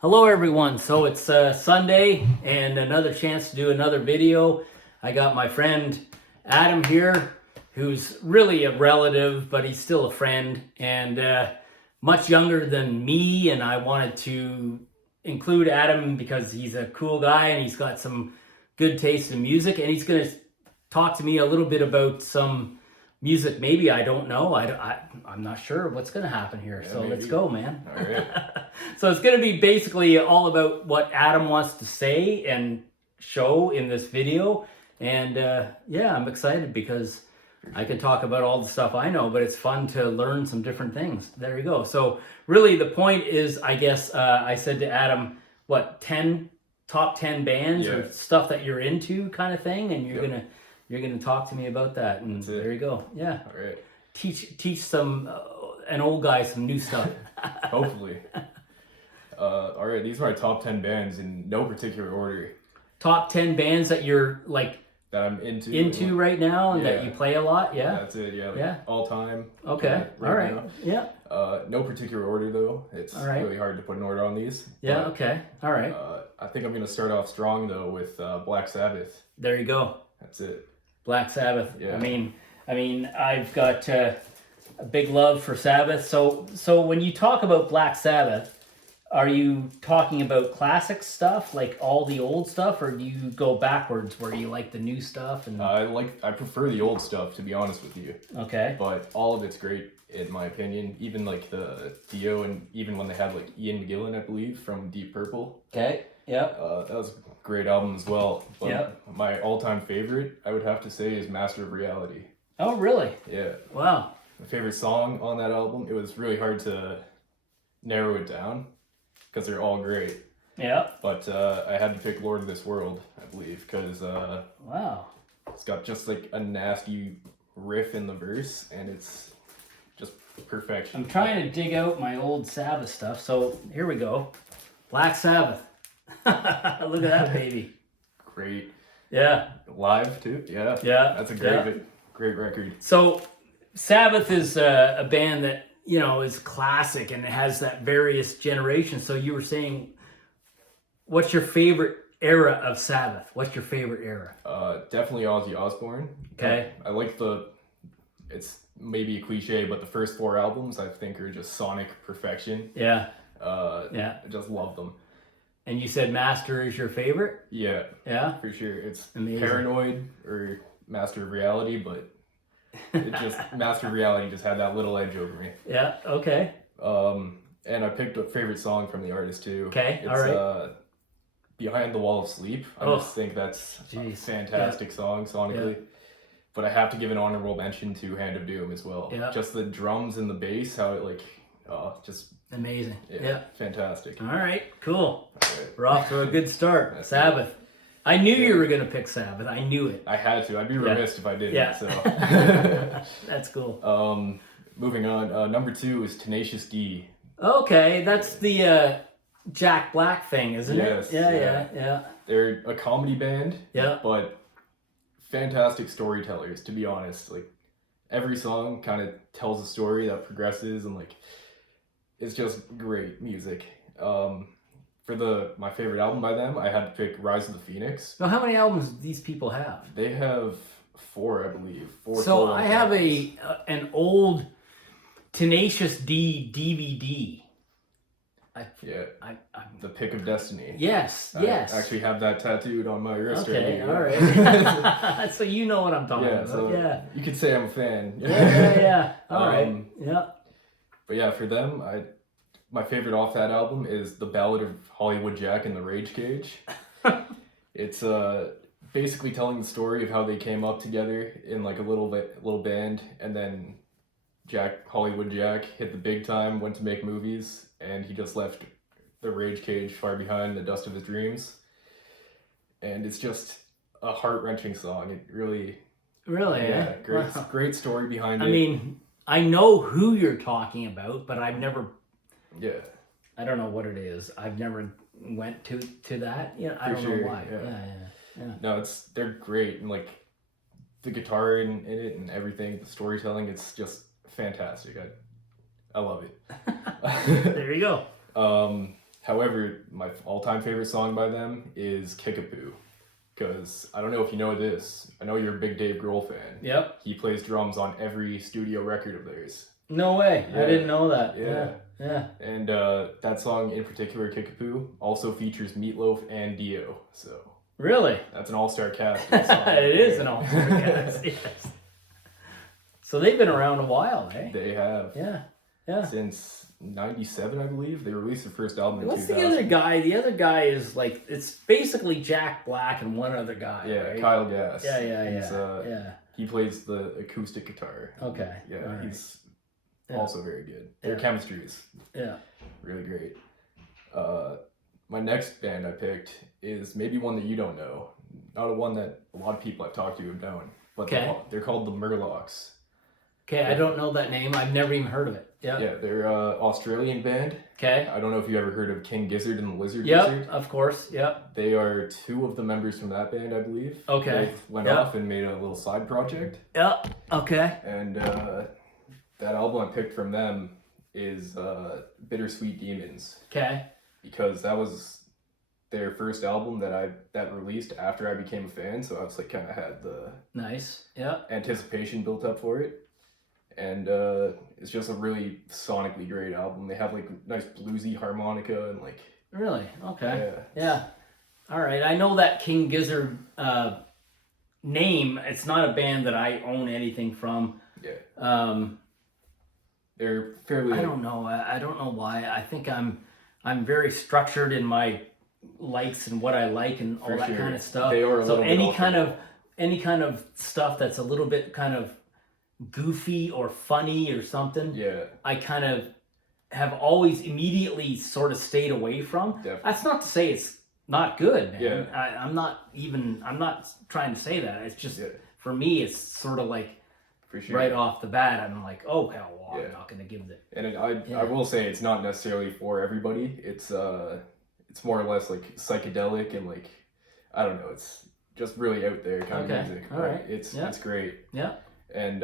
Hello everyone. So it's Sunday and another chance to do another video. I got my friend Adam here, who's really a relative, but he's still a friend and much younger than me. And I wanted to include Adam because he's a cool guy and he's got some good taste in music. And he's going to talk to me a little bit about some music. Maybe I don't know. I'm not sure what's going to happen here. Yeah, so maybe. Let's go, man. All right. So it's going to be basically all about what Adam wants to say and show in this video. And yeah, I'm excited because I can talk about all the stuff I know, but it's fun to learn some different things. There you go. So really the point is, I guess I said to Adam, what, 10 top 10 bands or stuff that you're into kind of thing, and you're gonna talk to me about that. And there you go. Yeah. All right. Teach some an old guy some new stuff. Hopefully. All right. These are my top 10 bands in no particular order Top 10 bands that you're like that I'm into right now and that Yeah. you play a lot. Yeah. That's it. Yeah. Like Yeah. All time. Okay. Right All right. now. Yeah. No particular order though. It's All right. really hard to put an order on these. Yeah. But, Okay. All right. I think I'm gonna start off strong though with Black Sabbath. There you go. That's it. Black Sabbath. Yeah. I mean, I've got a big love for Sabbath. So when you talk about Black Sabbath, are you talking about classic stuff, like all the old stuff, or do you go backwards where you like the new stuff? And I prefer the old stuff to be honest with you. okay. But all of it's great in my opinion. Even like the Dio, and even when they had like Ian McGillan, I believe, from Deep Purple. Okay. Yep. That was a great album as well. But Yep. my all-time favorite, I would have to say, is Master of Reality. Oh, really? Yeah. Wow. My favorite song on that album, it was really hard to narrow it down because they're all great. Yeah. But I had to pick Lord of This World, I believe, because Wow. it's got just like a nasty riff in the verse, and it's just perfection. I'm trying to dig out my old Sabbath stuff. So here we go. Black Sabbath. Look at that baby. Great. Yeah. Live too. Yeah. Yeah. That's a Yeah. great record. So Sabbath is a band that, you know, is classic and it has that various generations. So you were saying, what's your favorite era of Sabbath? What's your favorite era? Definitely Ozzy Osbourne. Okay. I like it's maybe a cliche, but the first 4 albums I think are just sonic perfection. Yeah. I just love them. And you said Master is your favorite? Yeah, Yeah. for sure. It's Amazing. Paranoid or Master of Reality, but it just Master of Reality just had that little edge over me. Yeah. Okay. And I picked a favorite song from the artist too. Okay, It's, all right. Behind the Wall of Sleep. I Oh, just think that's a jeez. fantastic song sonically. Yeah. But I have to give an honorable mention to Hand of Doom as well. Yeah. Just the drums and the bass, how it like, just Amazing. yeah, Yeah. fantastic. All right. Cool. Right. We're off to a good start. That's Sabbath. I knew you were going to pick Sabbath. I knew it. I had to. I'd be remiss if I didn't. Yeah. So, That's cool. moving on. Number 2 is Tenacious D. Okay, that's the Jack Black thing, isn't Yes, it? Yeah, yeah. yeah, yeah. They're a comedy band. Yeah. But fantastic storytellers, to be honest. Like every song kind of tells a story that progresses, and like it's just great music. For my favorite album by them, I had to pick Rise of the Phoenix. Now, how many albums do these people have? They have 4, I believe. 4 So total I have albums. an old Tenacious D DVD. Yeah, I'm The Pick of Destiny. yes, I yes. actually have that tattooed on my wrist right Okay, here. all right. So you know what I'm talking Yeah, about. so Yeah. you could say I'm a fan. Yeah. All right. Yeah. But yeah, for them, my favorite off that album is The Ballad of Hollywood Jack and the Rage Cage. It's basically telling the story of how they came up together in like a little band, and then Hollywood Jack hit the big time, went to make movies, and he just left the Rage Cage far behind, the dust of his dreams. And it's just a heart-wrenching song. It really, Really? yeah, eh? Wow. great story behind it. I mean, I know who you're talking about, but I've never. yeah. I don't know what it is. I've never went to that. Yeah, I For don't sure, know why. yeah. Yeah. No, they're greght, and like the guitar in it and everything, the storytelling, it's just fantastic. I love it. There you go. However, my all-time favorite song by them is Kickapoo. Because I don't know if you know this. I know you're a big Dave Grohl fan. Yep. He plays drums on every studio record of theirs. No way. I Yeah. didn't know that. Yeah. Yeah. And that song in particular, Kickapoo, also features Meatloaf and Dio. So Really? that's an all-star cast. For the song. It is an all-star cast. Yes. So they've been around a while, eh? They have. Yeah. Yeah. Since 97, I believe. They released their first album in What's 2000. the other guy? The other guy is like, it's basically Jack Black and one other guy, Yeah, right? Kyle Gass. Yeah. He's, Yeah. He plays the acoustic guitar. Okay. Yeah, All right. he's Yeah. also very good. Their Yeah. chemistry is Yeah. really great. My next band I picked is maybe one that you don't know. Not a one that a lot of people I've talked to have known. But Okay. they're called the Murlocs. Okay, I don't know that name. I've never even heard of it. Yeah. Yeah, they're an Australian band. Okay. I don't know if you ever heard of King Gizzard and the Lizard Yep, Wizard. of course. Yep. They are two of the members from that band, I believe. Okay. Both went Yep. off and made a little side project. Yep. Okay. And that album I picked from them is Bittersweet Demons, Okay. because that was their first album that released after I became a fan, so I was like kind of had the Nice. Yep. anticipation built up for it. And it's just a really sonically great album. They have like nice bluesy harmonica and like Really? Okay. yeah. Yeah. All right. I know that King Gizzard name. It's not a band that I own anything from. Yeah. They're fairly I don't know. I don't know why. I think I'm very structured in my likes and what I like and all For that sure. kind of stuff. They are a So little bit any kind of stuff that's a little bit kind of goofy or funny or something, yeah, I kind of have always immediately sort of stayed away from. definitely. That's not to say it's not good, man. Yeah. I'm not trying to say that. It's just Yeah, for me, it's sort of like for sure. right off the bat, I'm like, oh hell, well, Yeah. I'm not gonna give it. And Yeah. I will say it's not necessarily for everybody. It's more or less like psychedelic and like I don't know. It's just really out there kind Okay. of music. All but right. It's Yeah. it's great. Yeah. And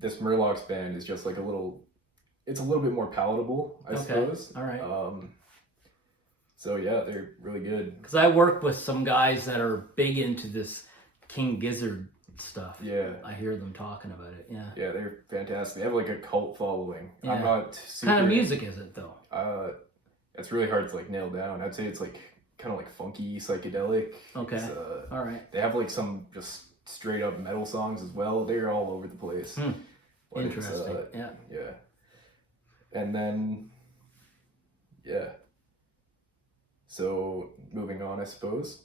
this Murlocs band is just like it's a little bit more palatable, I Okay. suppose. All right. So yeah, they're really good. Because I work with some guys that are big into this King Gizzard stuff. Yeah. I hear them talking about it. Yeah. Yeah, they're fantastic. They have like a cult following. Yeah. I'm not What super, kind of music is it though? It's really hard to like nail down. I'd say it's like kind of like funky, psychedelic. Okay. It's, All right. they have like some just straight up metal songs as well. They're all over the place. Hmm. But it's, Interesting. Yeah. yeah. And then, yeah. So moving on, I suppose.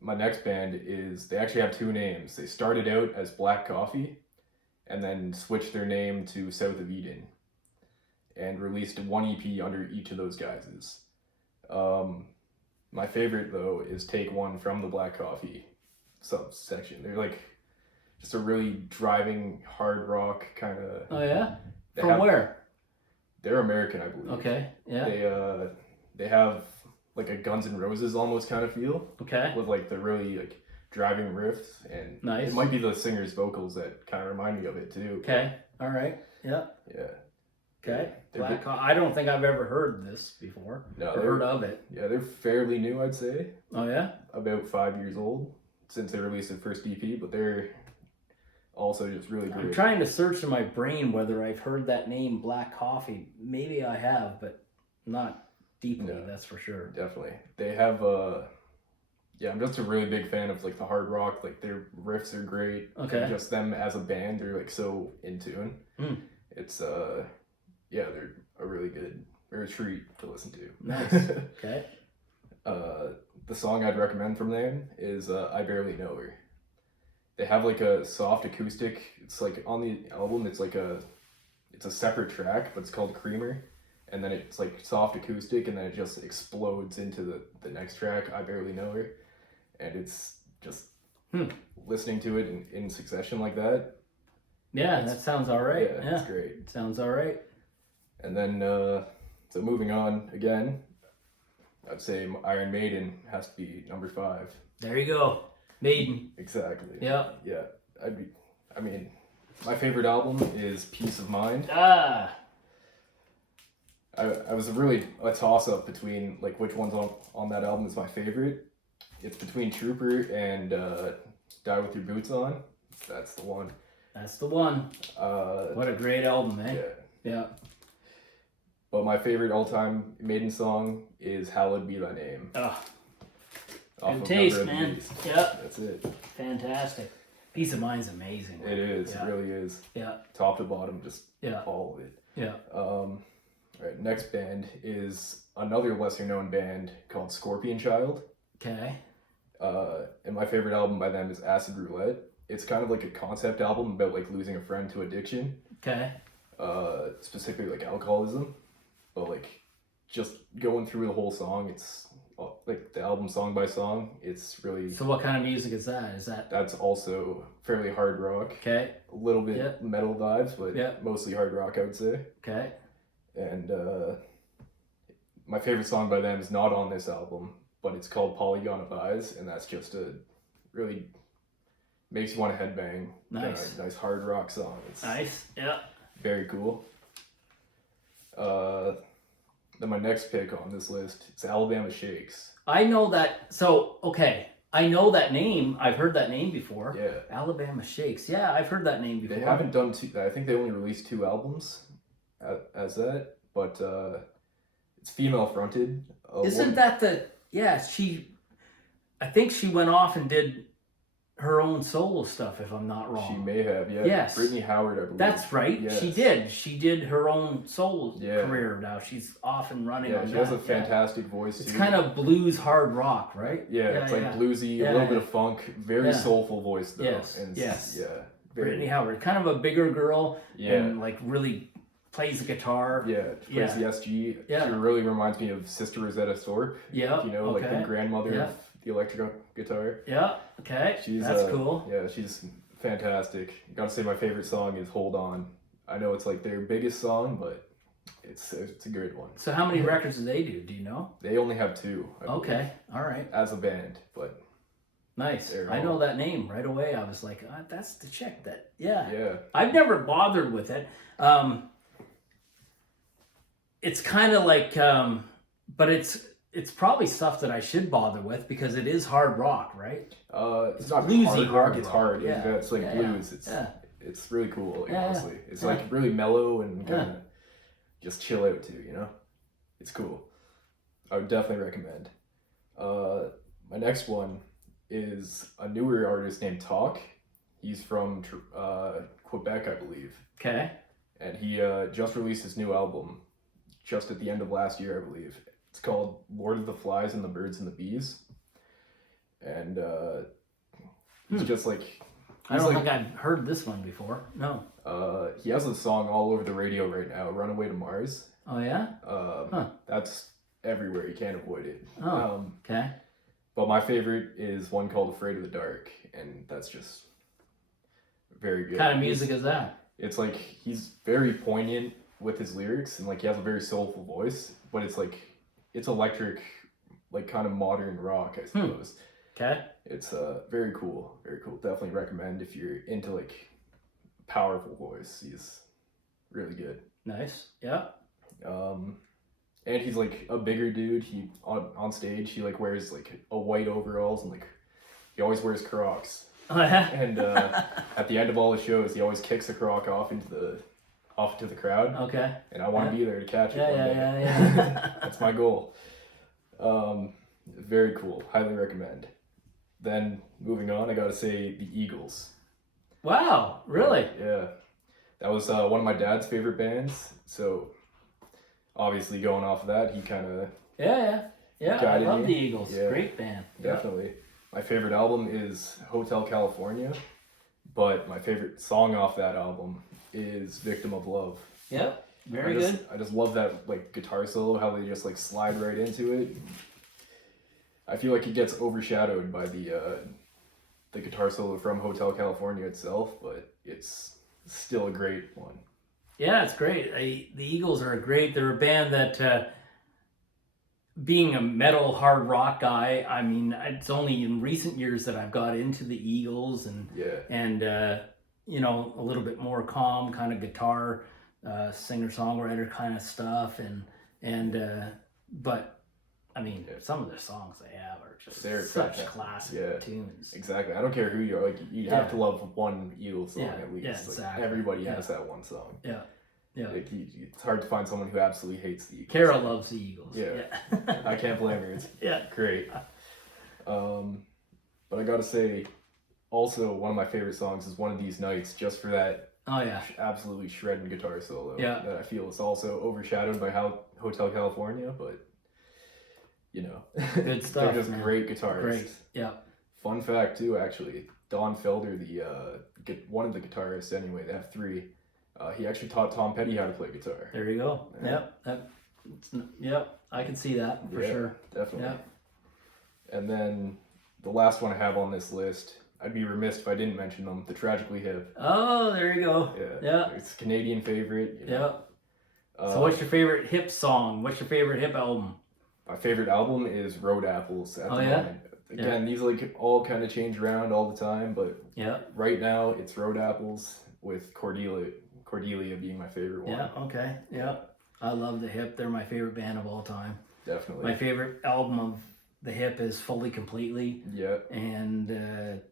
My next band they actually have two names. They started out as Black Coffee and then switched their name to South of Eden and released one EP under each of those guises. My favorite though is Take One from the Black Coffee subsection. They're like just a really driving hard rock kind of. Oh yeah. From where? They're American, I believe. Okay. Yeah. They have like a Guns N' Roses almost kind of feel Okay. with like the really like driving riffs, and Nice. it might be the singer's vocals that kind of remind me of it too. Okay. All right. Yeah. Yeah. Okay. They're Black. I don't think I've ever heard this before. No, Or heard of it. Yeah, they're fairly new, I'd say. Oh yeah. About 5 years old since they released their first EP, but they're also just really great. I'm trying to search in my brain whether I've heard that name Black Coffee. Maybe I have, but not deeply. No. That's for sure. Definitely. They have yeah, I'm just a really big fan of like the hard rock. Like their riffs are great. Okay. And just them as a band, they're like so in tune. Mm. It's yeah, they're they're a treat to listen to. Nice. Okay. The song I'd recommend from them is I Barely Know Her. They have like a soft acoustic. It's like on the album, it's a separate track, but it's called Creamer. And then it's like soft acoustic, and then it just explodes into the next track, I Barely Know Her. And it's just listening to it in succession like that. Yeah, that sounds all right. Yeah, It's great. sounds all right. And then, so moving on again, I'd say Iron Maiden has to be number 5. There you go. Maiden. Exactly. Yeah. Yeah. I mean, my favorite album is Peace of Mind. Ah. I was really a toss up between like which one's on that album is my favorite. It's between Trooper and Die With Your Boots On. That's the one. That's the one. What a great album, eh? Yeah. Yeah. But my favorite all-time Maiden song is "Hallowed Be Thy Name." Oh, off good of taste, Number of the man. Beast. Yeah. That's it. Fantastic. Peace of Mind's amazing. It is. Yeah. It really is. Yeah. Top to bottom, just Yeah. all of it. Yeah. All right, next band is another lesser-known band called Scorpion Child. Okay. And my favorite album by them is Acid Roulette. It's kind of like a concept album about like losing a friend to addiction. Okay. Specifically like alcoholism. But like just going through the whole song, it's like the album song by song. It's really So what kind of music is that? Is that that's also fairly hard rock. okay? A little bit Yeah. metal vibes, but Yeah. mostly hard rock, I would say. Okay. And my favorite song by them is not on this album, but it's called Polygon of Eyes, and that's just a really makes you want to headbang. Nice. Nice hard rock song. It's Nice. Yeah. very cool. Then my next pick on this list is Alabama Shakes. I know that. So okay, I know that name. I've heard that name before. Yeah. Alabama Shakes. Yeah, I've heard that name before. They haven't done two. I think they only released 2 albums as that, but it's female fronted. Isn't that the? Yeah, I think she went off and did her own solo stuff, if I'm not wrong. She may have, yeah. Yes. Brittany Howard, I believe. That's right. Yes. She did. She did her own solo Yeah. career now. She's off and running Yeah, on she that. has a fantastic voice It's too. kind of blues hard rock, right? Yeah, it's like bluesy, Yeah, a little yeah. bit of funk, very Yeah. soulful voice though. Yes, And yes. Yeah. Very, Brittany Howard, kind of a bigger girl, Yeah. and like really plays the guitar. Yeah, she plays the SG. Yeah. She really reminds me of Sister Rosetta Thorpe. Yeah. You know, like the grandmother Yeah. of the electric guitar. Yeah. Okay. She's That's cool. Yeah, she's fantastic. Gotta say my favorite song is Hold On. I know it's like their biggest song, but it's a great one. So how many records do they do? Do you know? They only have 2. I believe, Okay. All right. as a band, but Nice. They're I all- know that name right away. I was like, that's the chick that. Yeah. yeah. I've never bothered with it. It's kind of like, but it's probably stuff that I should bother with because it is hard rock, right? It's not bluesy hard rock. hard It's rock. hard. Yeah. It's like Yeah, blues. yeah. It's really cool. Yeah, Honestly, it's yeah. like really mellow and Yeah. kind of just chill out too. You know, it's cool. I would definitely recommend. My next one is a newer artist named Talk. He's from Quebec, I believe, Okay. and he just released his new album just at the end of last year, I believe. It's called Lord of the Flies and the Birds and the Bees, and he's just like I don't think I've heard this one before. No. he has a song all over the radio right now, "Runaway to Mars." Oh yeah. That's everywhere. You can't avoid it. Oh. Okay. But my favorite is one called "Afraid of the Dark," and that's just very good. What kind of music is that? It's like he's very poignant with his lyrics, and like he has a very soulful voice, but it's like it's electric, like kind of modern rock, I suppose. Okay. It's very cool, very cool. Definitely recommend if you're into like powerful voice. He's really good. Nice. Yeah. And he's like a bigger dude. He on stage he like wears like a white overalls and like he always wears Crocs. Oh yeah. And at the end of all the shows, he always kicks a Croc off into the crowd. Okay. And I want to be there to catch it Yeah, one yeah, day. yeah, yeah. That's my goal. Very cool. Highly recommend. Then moving on, I gotta say the Eagles. Wow. Really? Yeah. That was one of my dad's favorite bands. So obviously going off of that, he kind of Yeah. Yeah. I Guided love me. the Eagles. Yeah. Great band. definitely. My favorite album is Hotel California, but my favorite song off that album is Victim of Love. Yep. Very I good. just, I just love that like guitar solo, how they just like slide right into it. I feel like it gets overshadowed by the guitar solo from Hotel California itself, but it's still a great one. Yeah, it's great. The Eagles are they're a band that, being a metal hard rock guy, I mean, it's only in recent years that I've got into the Eagles and Yeah. you know, a little bit more calm kind of guitar, singer-songwriter kind of stuff. And And but I mean, some of the songs they have are just They're such fantastic. classic tunes. Exactly. I don't care who you are. Like you have to love one Eagles song Yeah, at least. yeah, Like, exactly. everybody has that one song. Yeah, yeah. Like, it's hard to find someone who absolutely hates the Eagles. Carol loves the Eagles. Yeah. Yeah. I can't blame her. It's great. But I gotta say, also one of my favorite songs is "One of These Nights," just for that Oh yeah. absolutely shredding guitar solo. Yeah. That I feel is also overshadowed by Hotel California, but you know, Good stuff. they're just man. great guitarists. Great. Yeah. Fun fact too, actually, Don Felder, one of the guitarists anyway, they have three. He actually taught Tom Petty how to play guitar. There you go. Yeah. Yep. I can see that for sure. Definitely. Yeah. And then the last one I have on this list, I'd be remiss if I didn't mention them, the Tragically Hip. Oh, there you go. Yeah. It's a Canadian favorite. You know. Yeah. So what's your favorite hip song? What's your favorite hip album? My favorite album is Road Apples at the yeah? moment. Again, these like all kind of change around all the time, but Yeah. right now it's Road Apples with Cordelia being my favorite one. Yeah, okay. Yeah. I love the Hip. They're my favorite band of all time. Definitely. My favorite album of the Hip is Fully Completely. Yeah. And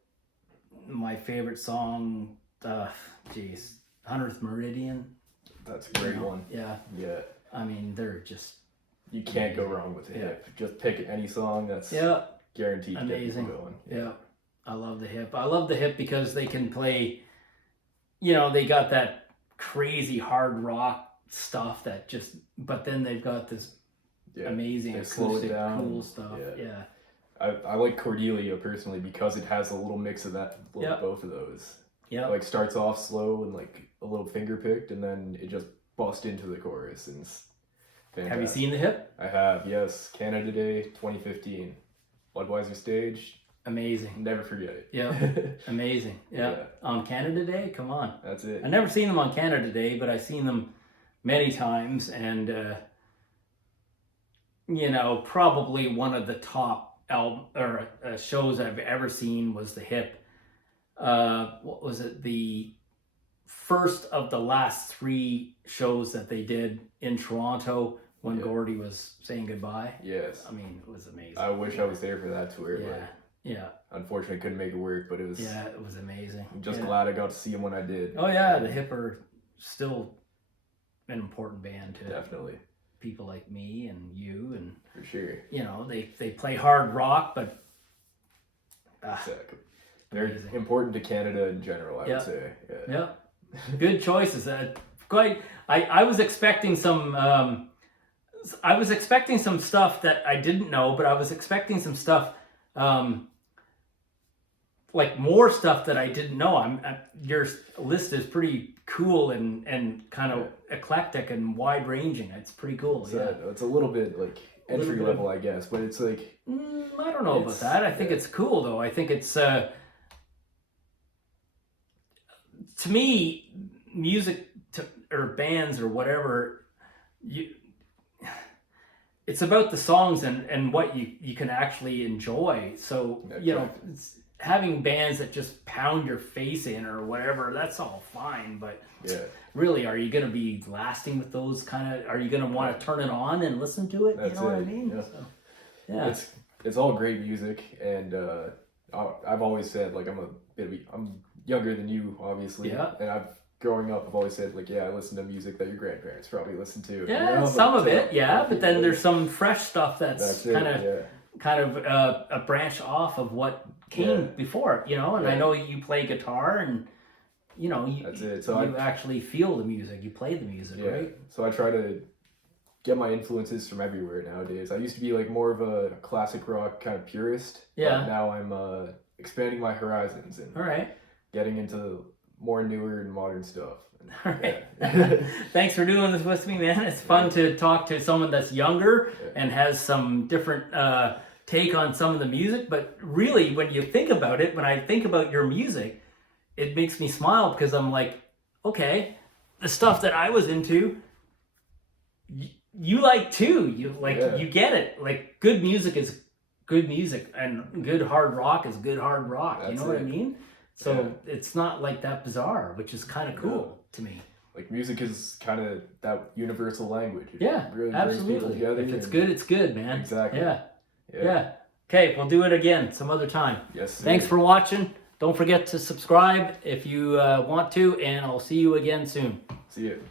my favorite song, 100th Meridian. That's a great one. Yeah. Yeah. I mean, they're just You can't go wrong with the Hip. Just pick any song that's guaranteed to get amazing. people going. Yeah. I love the Hip. I love the Hip because they can play, you know, they got that crazy hard rock stuff that just, but then they've got this amazing they slow it acoustic down. cool stuff. Yeah. I like Cordelia personally because it has a little mix of that, both of those. Yeah. Like starts off slow and like a little finger picked, and then it just busts into the chorus, and it's fantastic. Have you seen the Hip? I have, yes. Canada Day 2015. Budweiser stage. Amazing. Never forget it. Yeah. Amazing. Yeah. On Canada Day? Come on. That's it. I've never seen them on Canada Day, but I've seen them many times, and you know, probably one of the top shows I've ever seen was the Hip. What was it? The first of the last 3 shows that they did in Toronto when Gordy was saying goodbye. Yes. I mean, it was amazing. I wish I was there for that tour. Yeah. But Yeah. unfortunately, couldn't make it work, but it was. Yeah, it was amazing. I'm just Yeah. glad I got to see him when I did. Oh yeah, the Hip are still an important band to Definitely. people like me and you, and For sure. you know, they play hard rock, but Exactly. They're amazing. important to Canada in general, I Yeah. would say. Yeah, good choices. I was expecting some. I was expecting some stuff that I didn't know, but I was expecting some stuff, like more stuff that I didn't know. Your list is pretty cool and kind of eclectic and wide ranging. It's pretty cool. It's a little bit like entry level, I guess, but it's like. I don't know about that. I think it's cool though. I think it's to me, music or bands or whatever, it's about the songs and what you can actually enjoy. So you know, having bands that just pound your face in or whatever, that's all fine. But really, are you going to be lasting with those kind of? Are you going to want to turn it on and listen to it? That's you know what I it. mean? Yeah. So, yeah. It's all great music, and I've always said like I'm younger than you, obviously, and growing up, I've always said like, I listen to music that your grandparents probably listened to. Yeah, you know? some of it, but then there's some fresh stuff that's kind of a branch off of what came before, you know. And I know you play guitar, and you know that's it. So you actually feel the music, you play the music, right? So I try to get my influences from everywhere nowadays. I used to be like more of a classic rock kind of purist. But now I'm expanding my horizons and getting into more newer and modern stuff. All right. Thanks for doing this with me, man. It's fun to talk to someone that's younger and has some different take on some of the music. But really, when you think about it, when I think about your music, it makes me smile because I'm like, okay, the stuff that I was into, you like too. You get it. Like good music is good music, and good hard rock is good hard rock. You know what I mean? So it's not like that bizarre, which is kind of cool to me. like music is kind of that universal language. It Yeah, really brings people absolutely. together. If it's and- good, it's good, man. Exactly. Yeah. Yeah. Yeah. Okay, we'll do it again some other time. Yes. Sir. Thanks for watching. Don't forget to subscribe if you want to, and I'll see you again soon. See you.